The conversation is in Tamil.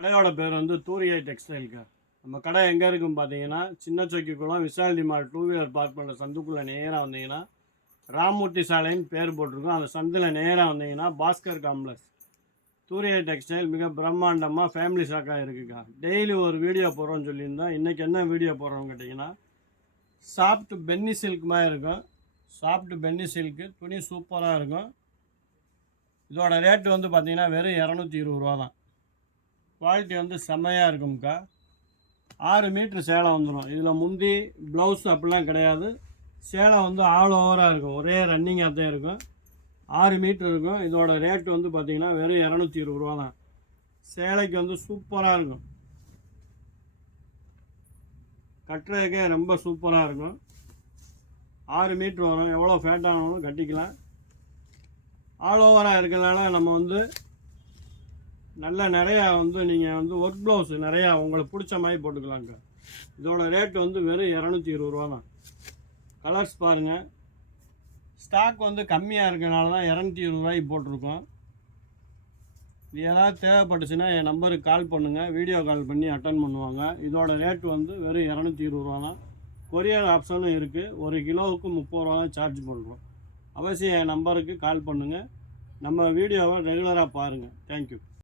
கடையோட பேர் வந்து தூரிகை டெக்ஸ்டைல்ங்க. நம்ம கடை எங்கே இருக்குன்னு பார்த்தீங்கன்னா, சின்ன Chokkikulam Vishal DMart 2 wheeler park பண்ணுற சந்துக்குள்ளே நேராக வந்தீங்கன்னா, ராமூர்த்தி சாலைன்னு பேர் போட்டிருக்கோம். அந்த சந்தில் நேராக வந்தீங்கன்னா பாஸ்கர் காம்ப்ளெக்ஸ். தூரிகை டெக்ஸ்டைல் மிக பிரம்மாண்டமாக ஃபேமிலி ஸ்டாக்காக இருக்குக்கா. டெய்லி ஒரு வீடியோ போடுறோன்னு சொல்லியிருந்தோம். இன்றைக்கி என்ன வீடியோ போடுறோம்னு கேட்டிங்கன்னா, சாஃப்ட் பென்னி சில்க் மாதிரி இருக்கும். சாஃப்ட் பென்னி சில்க்கு துணி சூப்பராக இருக்கும். இதோட ரேட்டு வந்து பார்த்திங்கன்னா வெறும் 220 ரூபா தான். குவாலிட்டி வந்து செம்மையாக இருக்கும்க்கா. 6 மீட்ரு சேலை வந்துடும். இதில் முந்தி ப்ளவுஸ் அப்படிலாம் கிடையாது. சேலை வந்து ஆல் ஓவராக இருக்கும். ஒரே ரன்னிங்காக தான் இருக்கும். 6 மீட்ரு இருக்கும். இதோட ரேட்டு வந்து பார்த்திங்கன்னா வெறும் 220 ரூபா தான். சேலைக்கு வந்து சூப்பராக இருக்கும். கட்டுறதுக்கே ரொம்ப சூப்பராக இருக்கும். 6 மீட்ரு வரும். எவ்வளோ ஃபேட்டானாலும் கட்டிக்கலாம். ஆல் ஓவராக இருக்கிறதுனால நம்ம வந்து நல்லா நிறையா வந்து நீங்கள் வந்து ஒர்க் ப்ளவுஸ் நிறையா உங்களுக்கு பிடிச்ச மாதிரி போட்டுக்கலாங்க. இதோட ரேட்டு வந்து வெறும் 220 ரூபா தான். கலர்ஸ் பாருங்கள். ஸ்டாக் வந்து கம்மியாக இருக்கிறனால தான் 220 ரூபாய்க்கு போட்டிருக்கோம். இது ஏதாவது தேவைப்பட்டுச்சுன்னா என் நம்பருக்கு கால் பண்ணுங்கள். வீடியோ கால் பண்ணி அட்டன் பண்ணுவாங்க. இதோட ரேட்டு வந்து வெறும் 220 ரூபா தான். கொரியர் ஆப்ஷனும் இருக்குது. 1 கிலோவுக்கு 30 ரூபா தான் சார்ஜ் பண்ணுறோம். அவசியம் என் நம்பருக்கு கால் பண்ணுங்கள். நம்ம வீடியோவை ரெகுலராக பாருங்கள். தேங்க்யூ.